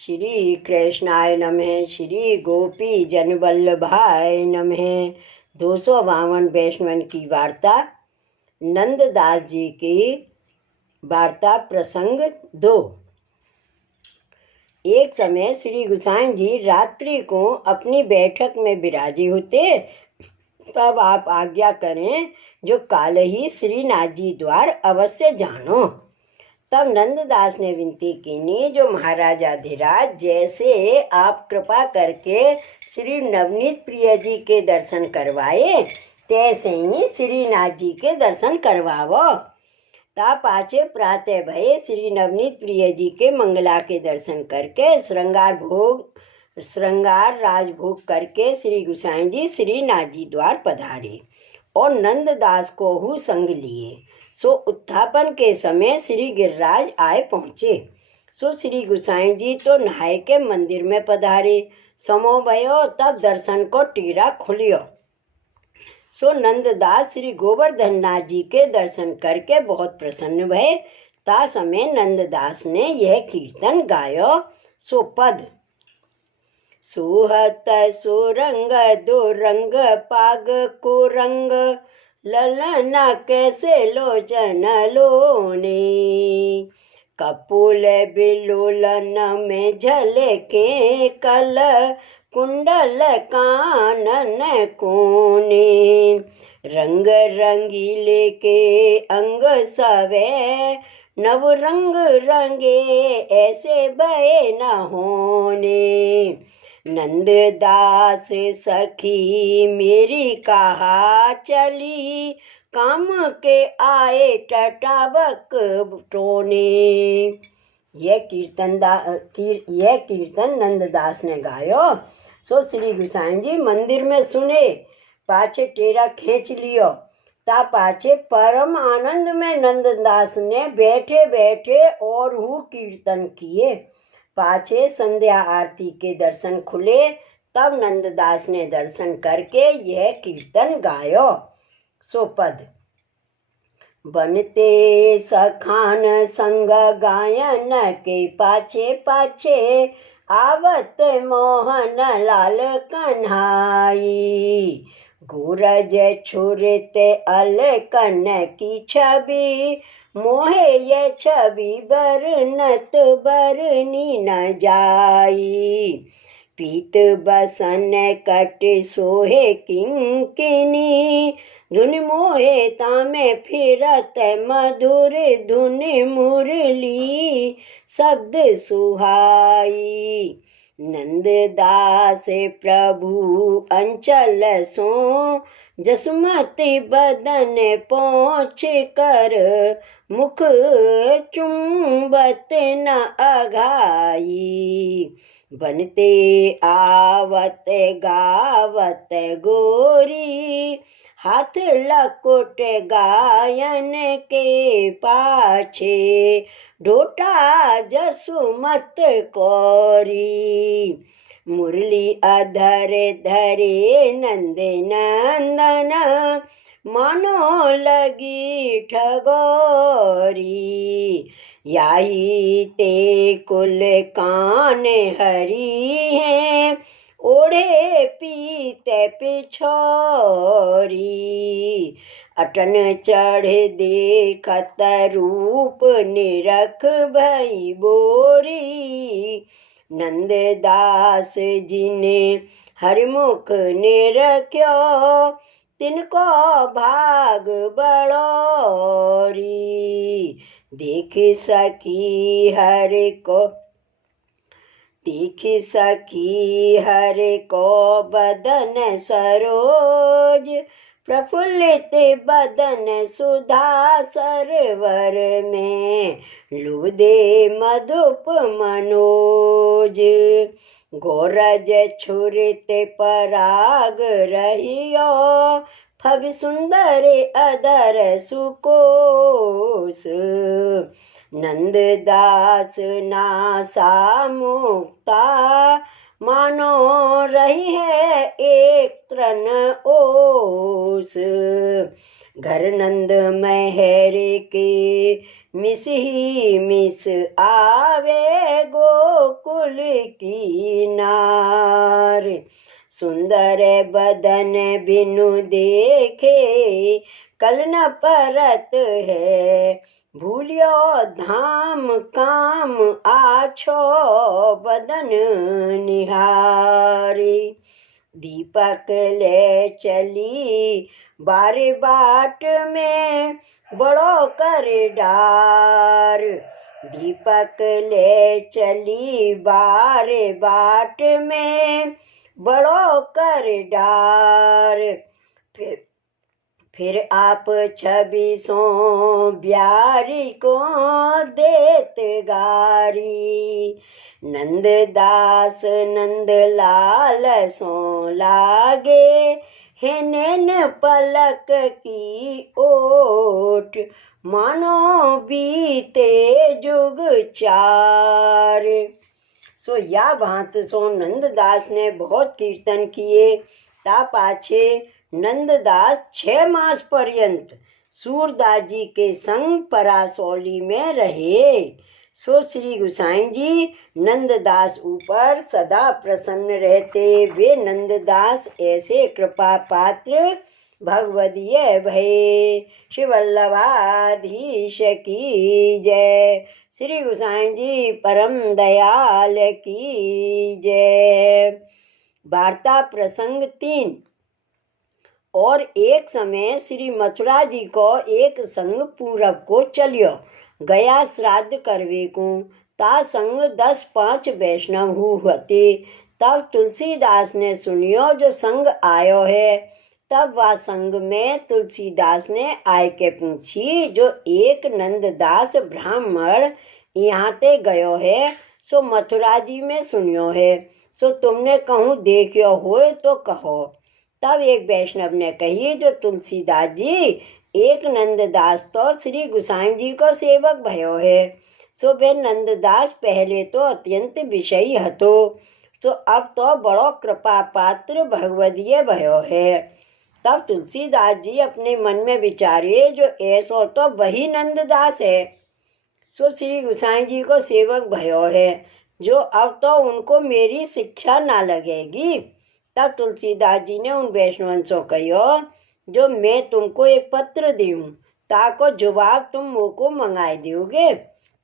श्री कृष्णाय नमः। श्री गोपी जन वल्लभाय नमः। 252 वैष्णवन की वार्ता। नंददास जी की वार्ता प्रसंग 2। एक समय श्री गोसाई जी रात्रि को अपनी बैठक में विराजे होते, तब आप आज्ञा करें जो काल ही श्रीनाथ जी द्वार अवश्य जानो। तब नंददास ने विनती की, जो महाराजाधिराज जैसे आप कृपा करके श्री नवनीत प्रिय जी के दर्शन करवाए, तैसे ही श्रीनाथ जी के दर्शन करवाओ। ता पाचे प्रातः भये श्री नवनीत प्रिय जी के मंगला के दर्शन करके श्रृंगार राजभोग करके श्री गोसाई जी श्रीनाथ जी द्वार पधारे और नंददास को हु संग लिए। सो उत्थापन के समय श्री गिरिराज आए पहुँचे। सो श्री गोसाई जी तो नहाय के मंदिर में पधारे। समो भयो तब दर्शन को टीरा खुलियो। सो नंददास श्री गोवर्धन नाथ जी के दर्शन करके बहुत प्रसन्न भये। ता समय नंददास ने यह कीर्तन गायो। सो पद सुहत सुरंग दुरंग पाग कुरंग ललना कैसे लोचन लोने कपूल बिलोलन में झलके कल कुंडल कानन कोने रंग रंगीले के अंग सवे नव रंग रंगे ऐसे बहे न होने नंददास सखी मेरी कहा चली काम के आए टटाबक टोने। यह कीर्तन नंददास ने गायो। सो श्री गोसाई जी मंदिर में सुने, पाछे टेरा खींच लियो। ता पाछे परम आनंद में नंददास ने बैठे बैठे और हु कीर्तन किए। पाछे संध्या आरती के दर्शन खुले, तब नंददास ने दर्शन करके यह कीर्तन गायो। सो पद बनते सखान संग गायन के पाछे पाछे आवत मोहन लाल कन्हाई गुरज छुरते अलकन की छवि मोहे ये छवि बरनत बरनी न जाई पीत बसन कट सोहे किंकिनी धुन मोहे तामे फिरत मधुर धुन मुरली शब्द सुहाई नंददास प्रभु अंचल सो जसमति बदन पहुँच कर मुख चुंबत न अघाई बनते आवत गावत गोरी हाथ लकुट गायन के पाछे ढोटा जसुमत कौरी मुरली अधर धरे नंद नंदन मानो लगी ठगोरी याही ते कुल कान हरी हैं ओढ़े पीते पिछोरी अटन चढ़ देखत रूप निरख भई बोरी नंददास जिने हरिमुख निरख्यो तिनको भाग बड़ोरी देख सखी हर को बदन सरोज प्रफुल्लित बदन सुधा सरवर में लुदे मधुप मनोज गोरज छुरित पराग रहियो फब सुंदर अदर सुकोस नंददास नासा मुक्ता मानो रही है एक त्रन ओस घर नंद महर के मिस ही मिस आवे गो गोकुल की नार। सुंदर बदन बिनु देखे कल न परत है, भूलियो धाम काम आछो बदन निहारी। दीपक ले चली बारे बाट में बड़ो कर डार। दीपक ले चली बारे बाट में बड़ो कर डार। फिर आप 26 ब्यारी को देत गारी। नंददास नंदलाल सो लागे है नैन पलक की ओट, मानो बीते जुग चार। सो या भांत सो नंददास ने बहुत कीर्तन किए। ता पाछे नंददास 6 मास पर्यंत सूरदास जी के संग परासौली में रहे। सो श्री गुसाई जी नंददास ऊपर सदा प्रसन्न रहते। वे नंददास ऐसे कृपा पात्र भगवदीय भये। श्री वल्लभाधीश की जय। श्री गुसाई जी परम दयाल की जय। वार्ता प्रसंग 3। और एक समय श्री मथुरा जी को एक संग पूरब को चलियो गया श्राद्ध करवे को। ता संग 10-5 वैष्णव हुते। तब तुलसीदास ने सुनियो जो संग आयो है। तब वह संग में तुलसीदास ने आय के पूछी, जो एक नंददास ब्राह्मण यहाँ ते गयो है, सो मथुरा जी में सुनियो है, सो तुमने कहूँ देखियो होए तो कहो। तब एक वैष्णव ने कही, जो तुलसीदास जी एक नंददास तो श्री गुसाई जी को सेवक भयो है। सो वे नंददास पहले तो अत्यंत विषयी हतो, सो अब तो बड़ो कृपा पात्र भगवदीय भयो है। तब तुलसीदास जी अपने मन में विचारिए, जो ऐसो तो वही नंददास है, सो श्री गुसाई जी को सेवक भयो है, जो अब तो उनको मेरी शिक्षा ना लगेगी। तब तुलसीदास जी ने उन वैष्णवन से कहो, जो मैं तुमको एक पत्र दूँ, ताको जवाब तुम मोको मंगाए दोगे।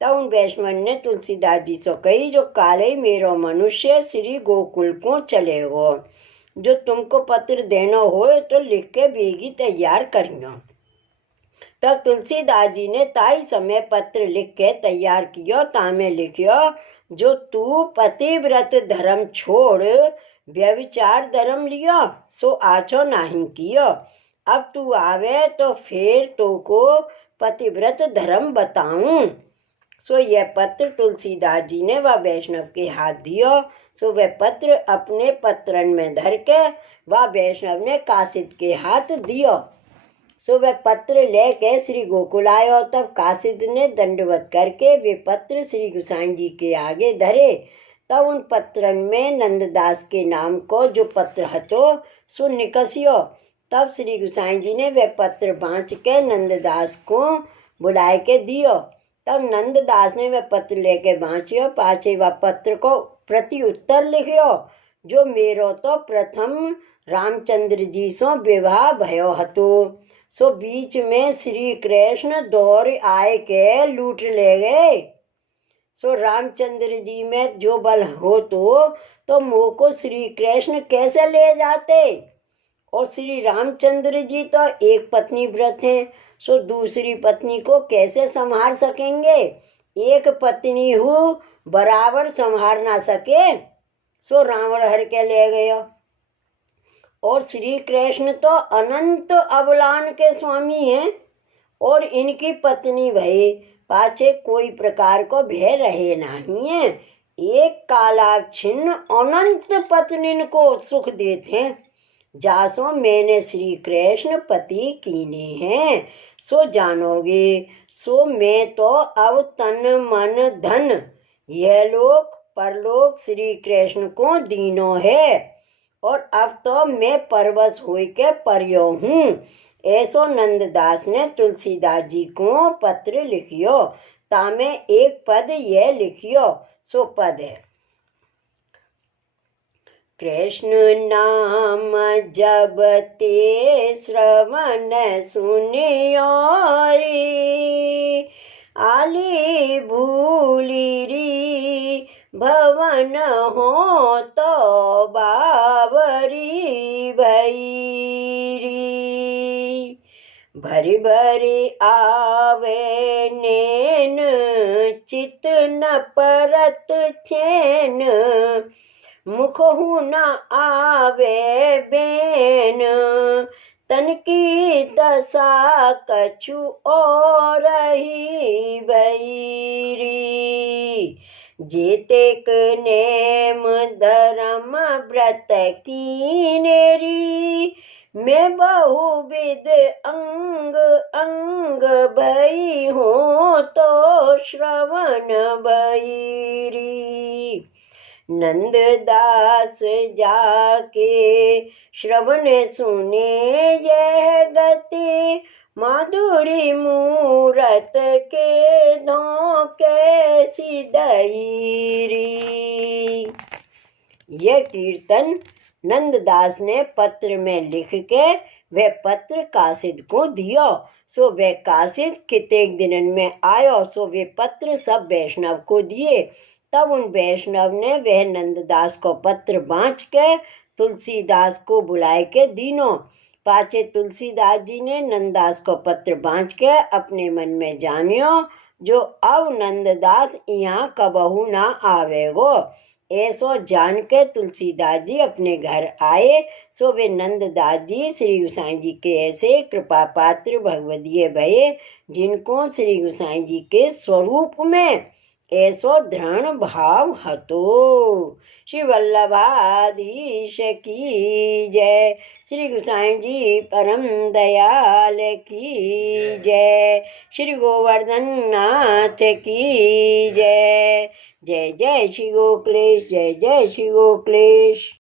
तब उन वैष्णवन ने तुलसीदास जी से कही, जो काले मेरो मनुष्य श्री गोकुल को चले हो, जो तुमको पत्र देना हो तो लिख के बेगी तैयार करियो। तब तुलसीदास जी ने ताई समय पत्र लिख के तैयार कियो। तामे लिखियो, जो तू पतिव्रत धर्म छोड़ व्यभिचार धर्म लियो, सो आछो नहीं कियो। अब तू आवे तो फिर तो को पतिव्रत धर्म बताऊं। सो यह पत्र तुलसीदास जी ने वह वैष्णव के हाथ दियो। सो वह पत्र अपने पत्रन में धर के वह वैष्णव ने कासिद के हाथ दियो। सो वह पत्र लेके श्री गोकुल आयो। तब कासिद ने दंडवत करके वे पत्र श्री गुसाई जी के आगे धरे। तब उन पत्रन में नंददास के नाम को जो पत्र हतो सो निकसियो। तब श्री गुसाई जी ने वह पत्र बाँच के नंददास को बुलाए के दियो। तब नंददास ने वह पत्र लेके बाँचियो। पाछे वह पत्र को प्रति उत्तर लिखियो, जो मेरो तो प्रथम रामचंद्र जी सो विवाह भयो हतो, सो बीच में श्री कृष्ण दौड़ आए के लूट ले गए। सो रामचंद्र जी में जो बल हो तो मोको श्री कृष्ण कैसे ले जाते। और श्री रामचंद्र जी तो एक पत्नी व्रत हैं, सो दूसरी पत्नी को कैसे संभाल सकेंगे। एक पत्नी हूँ बराबर संभाल ना सके, सो रावण हर के ले गया। और श्री कृष्ण तो अनंत अबलान के स्वामी हैं, और इनकी पत्नी भई पाछे कोई प्रकार को भय रहे नहीं है। एक कालाप छिन्न अनंत पत्निन को सुख देते हैं, जासो मैंने श्री कृष्ण पति कीने हैं, सो जानोगे। सो मैं तो अब तन मन धन यह लोक परलोक श्री कृष्ण को दीनो है, और अब तो मैं परवश होई के पर्यो हूँ। ऐसो नंददास ने तुलसीदास जी को पत्र लिखियो। तामे एक पद यह लिखियो। सो पद है, कृष्ण नाम जब ते श्रवण सुनियो रे, आली भूली री भवन हो तो बावरी भैरी। भरी भरी आवे नैन चित न परत चैन, मुखहु न आवे बैन, तन की दशा कछु और ही भैरी। जेतेक नेम धर्म व्रत की नेरी, मैं बहुविध अंग अंग भई हूँ तो श्रवण बहिरी। नंददास जाके श्रवण सुने यह गति, माधुरी मूरत के धोखे सिदईरी। यह कीर्तन नंददास ने पत्र में लिख के वह पत्र कासिद को दियो। सो वह कासिद कितने दिनन में आयो, सो वे पत्र सब वैष्णव को दिए। तब उन वैष्णव ने वह नंददास को पत्र बाँच के तुलसीदास को बुलाए के दीनो। पाचे तुलसीदास जी ने नंददास को पत्र बाँच के अपने मन में जानियो, जो अब नंददास यहाँ कबहू ना आवेगो। ऐसो जान के तुलसीदास जी अपने घर आए। सो वे नंददास जी श्री गोसाई जी के ऐसे कृपा पात्र भगवदीय भये, जिनको श्री गोसाई जी के स्वरूप में ऐसो दृढ़ भाव हतो। श्री वल्लभाधीश की जय, श्री गोसाई जी परम दयाल की जय, श्री गोवर्धन नाथ की जय। जय जय श्री गोकुलेश, जय जय श्री गोकुलेश।